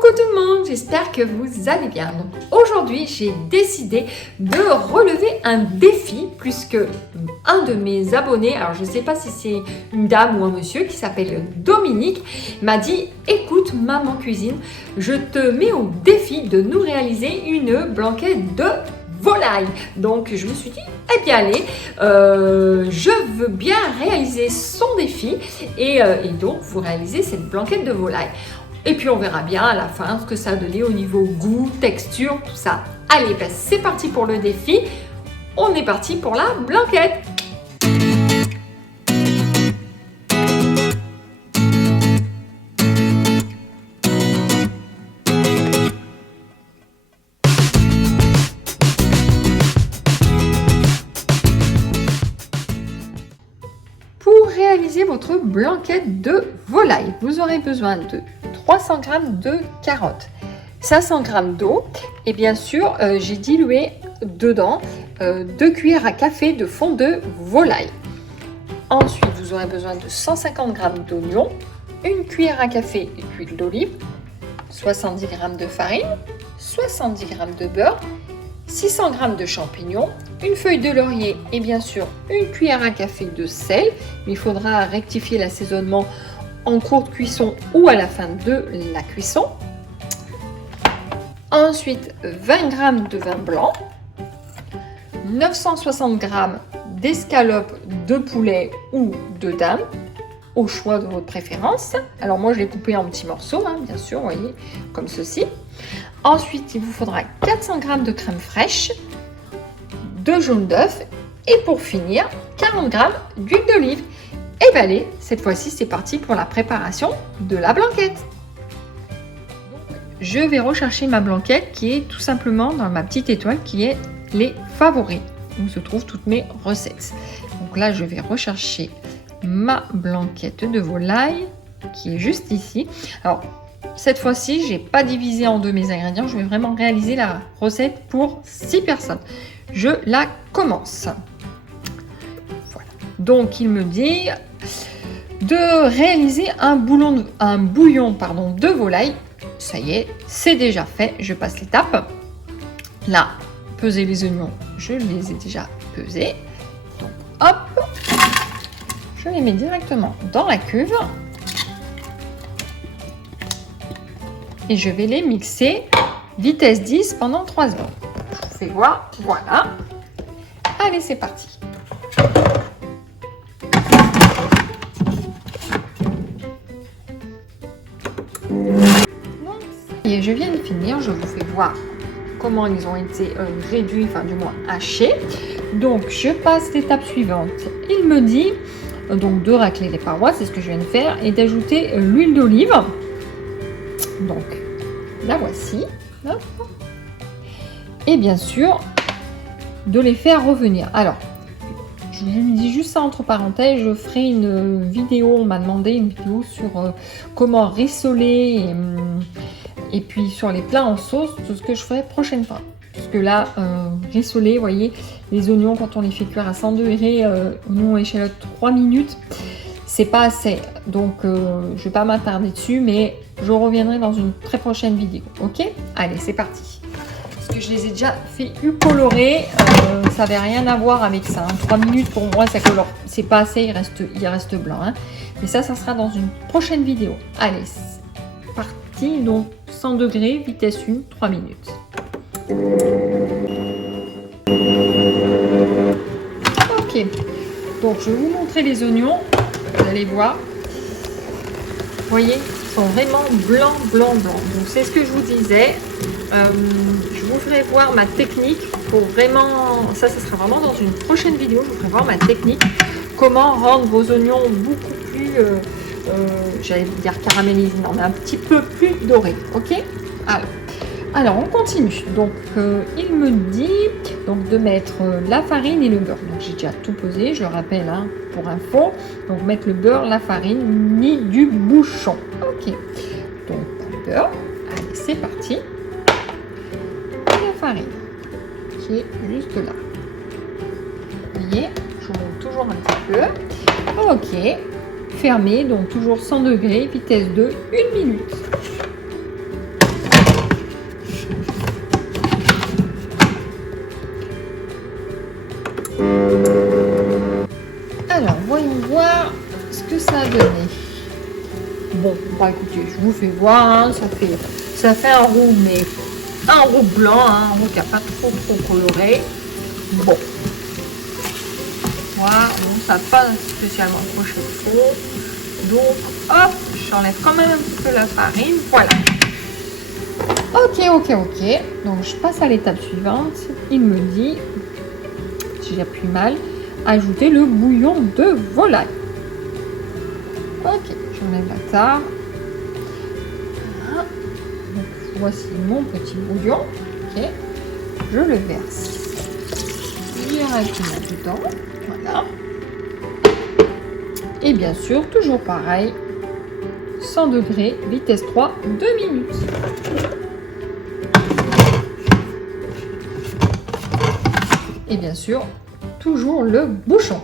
Coucou tout le monde, j'espère que vous allez bien. Aujourd'hui, j'ai décidé de relever un défi puisque un de mes abonnés, alors je ne sais pas si c'est une dame ou un monsieur qui s'appelle Dominique, m'a dit écoute maman cuisine, je te mets au défi de nous réaliser une blanquette de volaille. Donc je me suis dit eh bien allez, je veux bien réaliser son défi et donc vous réalisez cette blanquette de volaille. Et puis on verra bien à la fin ce que ça a donné au niveau goût, texture, tout ça. Allez, ben c'est parti pour le défi. On est parti pour la blanquette. Pour réaliser votre blanquette de volaille, vous aurez besoin de 300 g de carottes, 500 g d'eau et bien sûr j'ai dilué dedans 2 cuillères à café de fond de volaille. Ensuite vous aurez besoin de 150 g d'oignons, 1 cuillère à café d'huile d'olive, 70 g de farine, 70 g de beurre, 600 g de champignons, une feuille de laurier et bien sûr une cuillère à café de sel. Il faudra rectifier l'assaisonnement en cours de cuisson ou à la fin de la cuisson. Ensuite 20 g de vin blanc, 960 g d'escalopes de poulet ou de dinde au choix de votre préférence. Alors moi je l'ai coupé en petits morceaux, bien sûr, vous voyez, comme ceci. Ensuite il vous faudra 400 g de crème fraîche, 2 jaunes d'œufs et pour finir 40 g d'huile d'olive. Et bien allez, cette fois-ci c'est parti pour la préparation de la blanquette. Donc, je vais rechercher ma blanquette qui est tout simplement dans ma petite étoile qui est les favoris où se trouvent toutes mes recettes. Donc là je vais rechercher ma blanquette de volaille qui est juste ici. Alors cette fois-ci j'ai pas divisé en deux mes ingrédients, je vais vraiment réaliser la recette pour 6 personnes. Je la commence. Voilà. Donc il me dit de réaliser un bouillon de volaille. Ça y est, c'est déjà fait. Je passe l'étape. Là, peser les oignons, je les ai déjà pesés. Donc hop, je les mets directement dans la cuve. Et je vais les mixer vitesse 10 pendant 3 heures. Je vous fais voir, voilà. Allez, c'est parti. Et je viens de finir, je vous fais voir comment ils ont été réduits, enfin du moins hachés. Donc je passe l'étape suivante. Il me dit donc de racler les parois, c'est ce que je viens de faire, et d'ajouter l'huile d'olive. Donc la voici. Hop. Et bien sûr de les faire revenir. Alors je vous dis juste ça entre parenthèses, je ferai une vidéo, on m'a demandé une vidéo sur comment rissoler et puis sur les plats en sauce, tout ce que je ferai prochaine fois. Parce que là, rissoler, vous voyez, les oignons quand on les fait cuire à 100 degrés, oignons échalotes 3 minutes, c'est pas assez. Donc je vais pas m'attarder dessus, mais je reviendrai dans une très prochaine vidéo. Ok? Allez, c'est parti. Parce que je les ai déjà fait colorer, ça n'avait rien à voir avec ça. 3 minutes pour moi, ça colore. C'est pas assez, il reste blanc. Mais ça sera dans une prochaine vidéo. Allez, c'est parti. Donc 100 degrés, vitesse 1, 3 minutes. Ok, donc je vais vous montrer les oignons. Vous allez voir. Vous voyez, ils sont vraiment blanc. Donc c'est ce que je vous disais. Je vous ferai voir ma technique pour vraiment, ça sera vraiment dans une prochaine vidéo, je vous ferai voir ma technique, comment rendre vos oignons beaucoup plus, j'allais dire caramélisés, non mais un petit peu plus dorés, ok? Alors on continue, donc il me dit donc de mettre la farine et le beurre, donc j'ai déjà tout pesé, je le rappelle pour info, donc mettre le beurre, la farine, ni du bouchon, ok, donc le beurre, allez c'est parti. Farine qui est juste là. Vous voyez, je vous montre toujours un petit peu. Ok, fermé, donc toujours 100 degrés, vitesse 2, 1 minute. ça a donné. Bon, bah écoutez, je vous fais voir, hein, ça fait un roux, mais un roux blanc, hein, un roux qui n'a pas trop coloré. Bon, voilà, bon, ça n'a pas spécialement accroché au fond. Donc, hop, j'enlève quand même un petit peu la farine, voilà. Ok. Donc, je passe à l'étape suivante. Il me dit, si j'appuie mal, ajouter le bouillon de volaille. Ok, j'enlève la tare. Voilà. Donc, voici mon petit bouillon. Ok, je le verse directement dedans. Voilà. Et bien sûr, toujours pareil, 100 degrés, vitesse 3, 2 minutes. Et bien sûr, toujours le bouchon.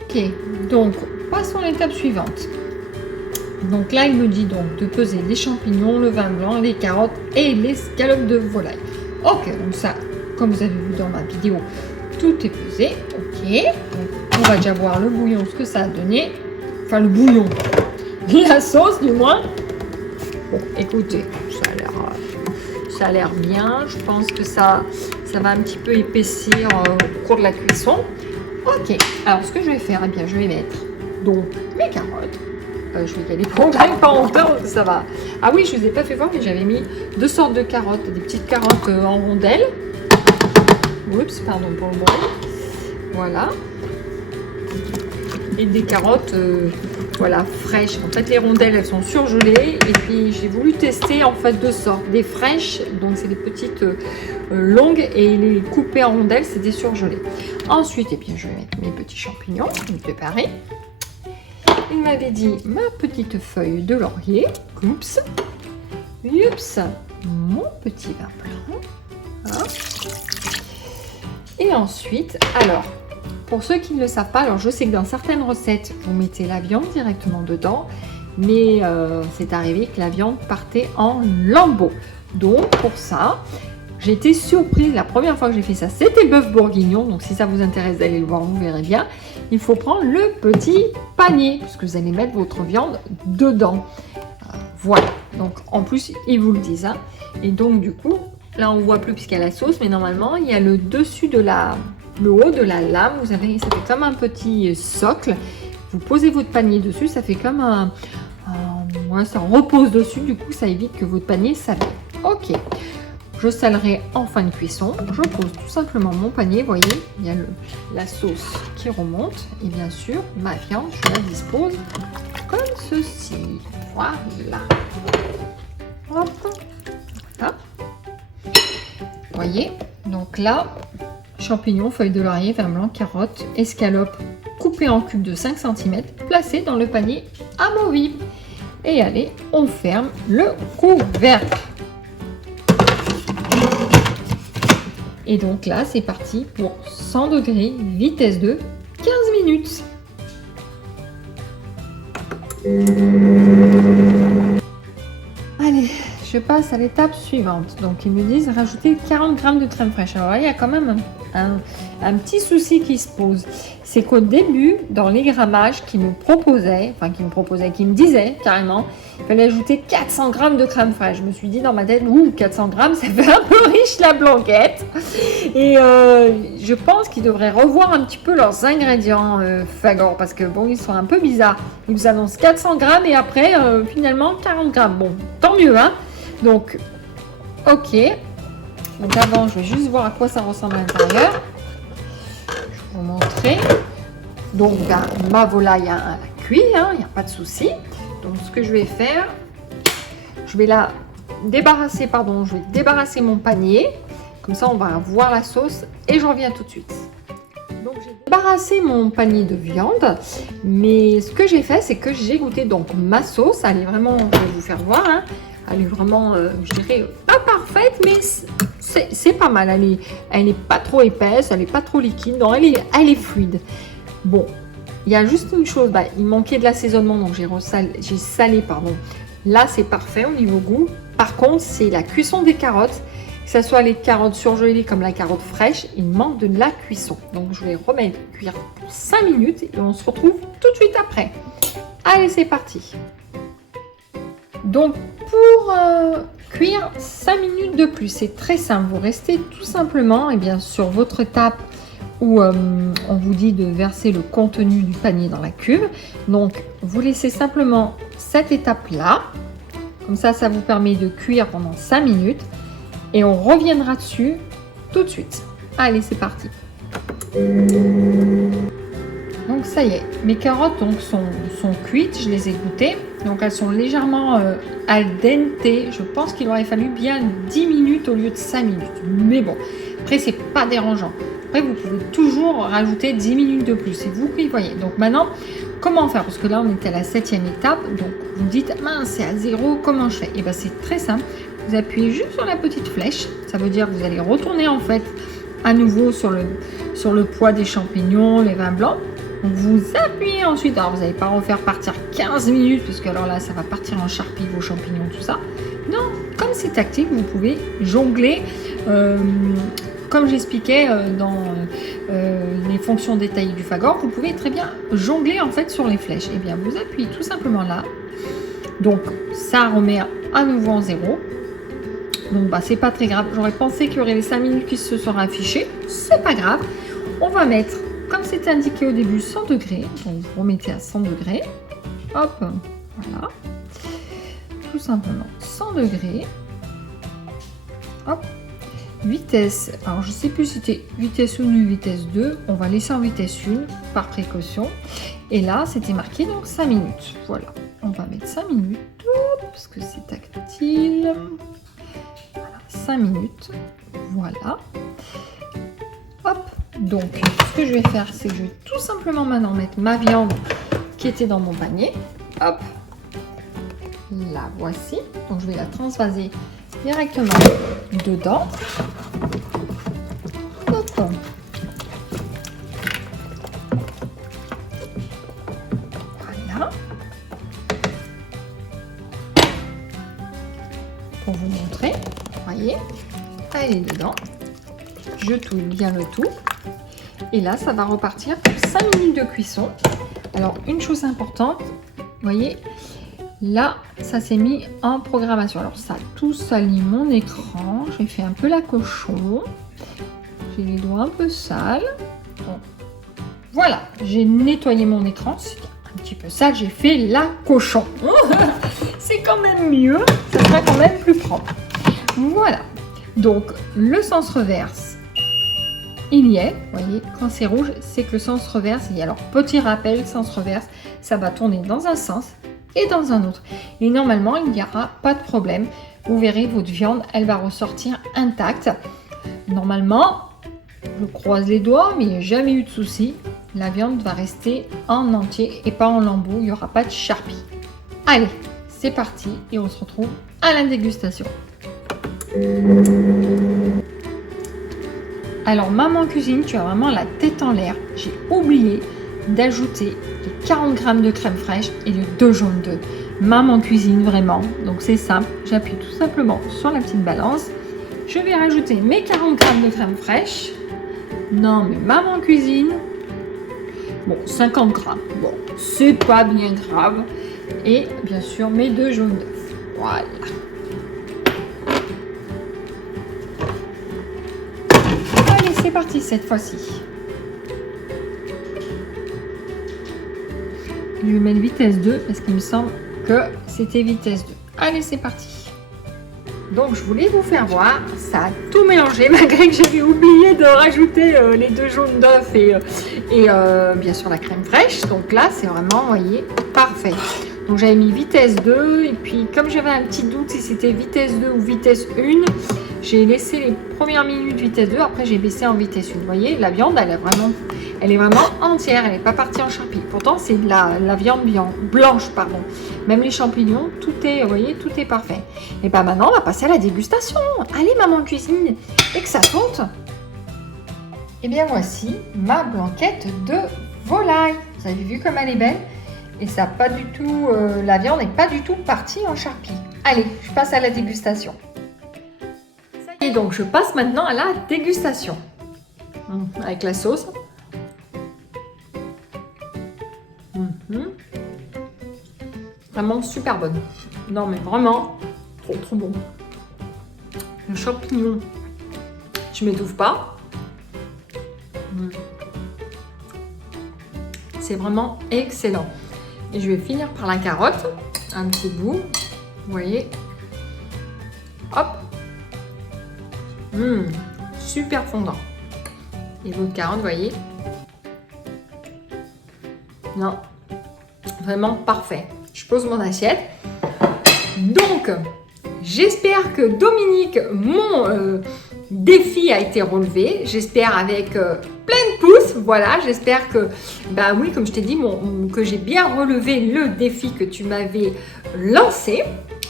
Ok, donc passons à l'étape suivante. Donc là, il me dit donc de peser les champignons, le vin blanc, les carottes et les scallops de volaille. Ok, donc ça, comme vous avez vu dans ma vidéo, tout est pesé. Ok, donc on va déjà voir le bouillon, ce que ça a donné. Enfin, le bouillon, la sauce du moins. Bon, écoutez, ça a l'air bien. Je pense que ça va un petit peu épaissir au cours de la cuisson. Ok, alors ce que je vais faire, eh bien, je vais mettre donc mes carottes. Je vais y aller prendre pas en temps, ça va. Ah oui, je ne vous ai pas fait voir, mais j'avais mis 2 sortes de carottes, des petites carottes en rondelles. Oups, pardon pour le bruit. Voilà. Et des carottes, voilà, fraîches. En fait, les rondelles, elles sont surgelées. Et puis, j'ai voulu tester en fait 2 sortes. Des fraîches, donc c'est des petites longues, et les coupées en rondelles, c'est des surgelées. Ensuite, eh bien, je vais mettre mes petits champignons, préparés. Il m'avait dit ma petite feuille de laurier. Oups. Oups. Mon petit vin blanc. Voilà. Et ensuite, alors, pour ceux qui ne le savent pas, alors je sais que dans certaines recettes, vous mettez la viande directement dedans, mais c'est arrivé que la viande partait en lambeaux. Donc, pour ça, j'ai été surprise. La première fois que j'ai fait ça, c'était le bœuf bourguignon. Donc, si ça vous intéresse d'aller le voir, vous verrez bien. Il faut prendre le petit panier, puisque vous allez mettre votre viande dedans. Voilà. Donc, en plus, ils vous le disent. Hein. Et donc, du coup, là, on ne voit plus puisqu'il y a la sauce, mais normalement, il y a le dessus de le haut de la lame. Vous avez, ça fait comme un petit socle. Vous posez votre panier dessus, ça fait comme ouais, ça repose dessus. Du coup, ça évite que votre panier s'abîme. Ok. Je salerai en fin de cuisson. Je pose tout simplement mon panier. Vous voyez, il y a la sauce qui remonte. Et bien sûr, ma viande, je la dispose comme ceci. Voilà. Hop. Voilà. Vous voyez, donc là, champignons, feuilles de laurier, vin blanc, carottes, escalopes coupées en cubes de 5 cm, placées dans le panier amovible. Et allez, on ferme le couvercle. Et donc là, c'est parti pour 100 degrés, vitesse 2, 15 minutes. Allez, je passe à l'étape suivante. Donc, ils me disent rajouter 40 g de crème fraîche. Alors là, il y a quand même un petit souci qui se pose. C'est qu'au début, dans les grammages qui me disaient carrément, il fallait ajouter 400 g de crème fraîche. Je me suis dit dans ma tête, 400 g, ça fait un peu riche la blanquette. Et je pense qu'ils devraient revoir un petit peu leurs ingrédients Fagor, parce que bon, ils sont un peu bizarres. Ils nous annoncent 400 g et après, finalement, 40 g. Bon, tant mieux, hein. Donc, ok. Donc avant, je vais juste voir à quoi ça ressemble à l'intérieur. Je vais vous montrer. Donc, ma volaille a cuit, hein, il n'y a pas de souci. Donc, ce que je vais faire, je vais débarrasser mon panier. Comme ça, on va voir la sauce et je reviens tout de suite. Donc, j'ai débarrassé mon panier de viande. Mais ce que j'ai fait, c'est que j'ai goûté donc ma sauce. Elle est vraiment, je vais vous faire voir, hein, elle est vraiment, je dirais, pas parfaite, mais c'est pas mal. Elle est pas trop épaisse, elle est pas trop liquide. Non, elle est fluide. Bon, il y a juste une chose, il manquait de l'assaisonnement, donc j'ai salé, pardon. Là, c'est parfait au niveau goût. Par contre, c'est la cuisson des carottes que ce soit les carottes surgelées comme la carotte fraîche, il manque de la cuisson. Donc je vais remettre cuire pour 5 minutes et on se retrouve tout de suite après. Allez, c'est parti. Donc pour cuire 5 minutes de plus, c'est très simple. Vous restez tout simplement sur votre étape où on vous dit de verser le contenu du panier dans la cuve. Donc vous laissez simplement cette étape-là. Comme ça, ça vous permet de cuire pendant 5 minutes. Et on reviendra dessus tout de suite. Allez, c'est parti. Donc ça y est, mes carottes sont cuites, je les ai goûtées. Donc elles sont légèrement al dente. Je pense qu'il aurait fallu bien 10 minutes au lieu de 5 minutes. Mais bon, après c'est pas dérangeant. Après vous pouvez toujours rajouter 10 minutes de plus, c'est vous qui voyez. Donc maintenant, comment faire? Parce que là on est à la 7e étape. Donc vous dites, mince, c'est à 0, comment je fais? Et bien c'est très simple. Vous appuyez juste sur la petite flèche. Ça veut dire que vous allez retourner en fait à nouveau sur le poids des champignons, les vins blancs. Donc vous appuyez ensuite, alors vous n'allez pas refaire partir 15 minutes, parce que alors là ça va partir en charpie vos champignons, tout ça. Non, comme c'est tactique, vous pouvez jongler, comme j'expliquais dans les fonctions détaillées du Fagor, vous pouvez très bien jongler en fait sur les flèches. Et bien vous appuyez tout simplement là, donc ça remet à nouveau en 0. Donc c'est pas très grave, j'aurais pensé qu'il y aurait les 5 minutes qui se seraient affichées, c'est pas grave. On va mettre, comme c'était indiqué au début, 100 degrés. Donc vous remettez à 100 degrés. Hop, voilà. Tout simplement 100 degrés. Hop. Vitesse, alors je sais plus si c'était vitesse 1 ou vitesse 2. On va laisser en vitesse 1 par précaution. Et là, c'était marqué donc 5 minutes. Voilà, on va mettre 5 minutes. Hop, parce que c'est tactile. Voilà, 5 minutes. Voilà. Hop. Donc, ce que je vais faire, c'est que je vais tout simplement maintenant mettre ma viande qui était dans mon panier. Hop, la voici. Donc, je vais la transvaser directement dedans. Hop. Voilà. Pour vous montrer, voyez, elle est dedans. Je touille bien le tout. Et là, ça va repartir pour 5 minutes de cuisson. Alors, une chose importante, vous voyez, là, ça s'est mis en programmation. Alors, ça a tout sali mon écran. J'ai fait un peu la cochon. J'ai les doigts un peu sales. Donc, voilà, j'ai nettoyé mon écran. C'est un petit peu sale, j'ai fait la cochon. C'est quand même mieux. Ça sera quand même plus propre. Voilà. Donc, le sens reverse. Il y est, vous voyez, quand c'est rouge, c'est que le sens reverse. Et alors, petit rappel, sens reverse, ça va tourner dans un sens et dans un autre. Et normalement, il n'y aura pas de problème. Vous verrez, votre viande, elle va ressortir intacte. Normalement, je croise les doigts, mais il n'y a jamais eu de souci. La viande va rester en entier et pas en lambeaux. Il n'y aura pas de charpie. Allez, c'est parti et on se retrouve à la dégustation. Alors, maman cuisine, tu as vraiment la tête en l'air. J'ai oublié d'ajouter les 40 g de crème fraîche et les 2 jaunes d'œufs. Maman cuisine, vraiment. Donc, c'est simple. J'appuie tout simplement sur la petite balance. Je vais rajouter mes 40 g de crème fraîche. Non, mais maman cuisine. Bon, 50 g. Bon, c'est pas bien grave. Et bien sûr, mes 2 jaunes d'œufs. Voilà. C'est parti cette fois-ci. Je vais mettre vitesse 2 parce qu'il me semble que c'était vitesse 2. Allez, c'est parti. Donc, je voulais vous faire voir. Ça a tout mélangé malgré que j'avais oublié de rajouter les 2 jaunes d'œufs et bien sûr la crème fraîche. Donc là, c'est vraiment, vous voyez, parfait. Donc, j'avais mis vitesse 2 et puis comme j'avais un petit doute si c'était vitesse 2 ou vitesse 1, j'ai laissé les premières minutes vitesse 2, après j'ai baissé en vitesse 1. Vous voyez, la viande, elle est vraiment entière, elle n'est pas partie en charpie. Pourtant, c'est de la viande blanche, pardon. Même les champignons, tout est, vous voyez, tout est parfait. Et bien maintenant, on va passer à la dégustation. Allez, maman cuisine, et que ça compte. Et bien voici ma blanquette de volaille. Vous avez vu comme elle est belle? Et ça pas du tout, la viande n'est pas du tout partie en charpie. Allez, je passe à la dégustation. Et donc, je passe maintenant à la dégustation. Avec la sauce. Vraiment super bonne. Non mais vraiment, trop bon. Le champignon, je m'étouffe pas. C'est vraiment excellent. Et je vais finir par la carotte. Un petit bout. Vous voyez. Hop. Super fondant. Et l'autre carotte, vous voyez. Non. Vraiment parfait. Je pose mon assiette. Donc, j'espère que Dominique, mon défi a été relevé. J'espère avec plein de pouces. Voilà, j'espère que, bah oui, comme je t'ai dit, que j'ai bien relevé le défi que tu m'avais lancé.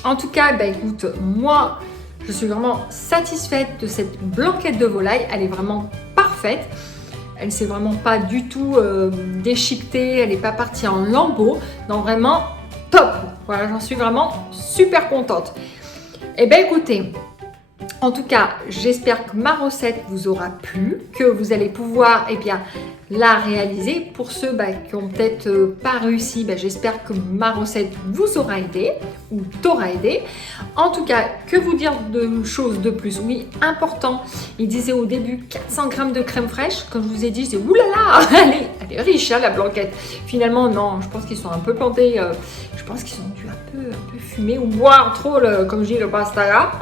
En tout cas, bah écoute, moi, je suis vraiment satisfaite de cette blanquette de volaille. Elle est vraiment parfaite. Elle ne s'est vraiment pas du tout déchiquetée. Elle n'est pas partie en lambeaux. Non, vraiment top. Voilà, j'en suis vraiment super contente. Eh bien, écoutez, en tout cas, j'espère que ma recette vous aura plu, que vous allez pouvoir, eh bien, la réaliser. Pour ceux qui n'ont peut-être pas réussi, j'espère que ma recette vous aura aidé ou t'aura aidé. En tout cas, que vous dire de choses de plus? Oui, important, il disait au début 400 g de crème fraîche. Comme je vous ai dit, je disais oulala, elle est riche la blanquette. Finalement, non, je pense qu'ils sont un peu plantés. Je pense qu'ils ont dû un peu fumer ou boire trop, comme je dis, le pasta.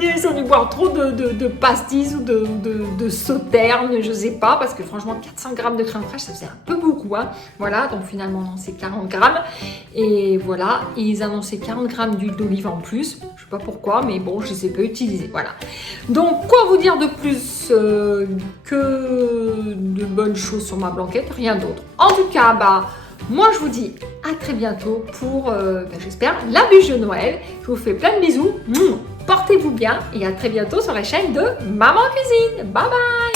Ils ont dû boire trop de pastis ou de sauternes, je sais pas, parce que franchement 400 g de crème fraîche ça faisait un peu beaucoup, hein. Voilà, donc finalement non, c'est 40 g et voilà, et ils annonçaient 40 g d'huile d'olive en plus, je sais pas pourquoi, mais bon, je les ai pas utilisés, voilà. Donc quoi vous dire de plus que de bonnes choses sur ma blanquette, rien d'autre. En tout cas, moi je vous dis à très bientôt pour, j'espère, la bûche de Noël. Je vous fais plein de bisous. Portez-vous bien et à très bientôt sur la chaîne de Maman Cuisine. Bye bye!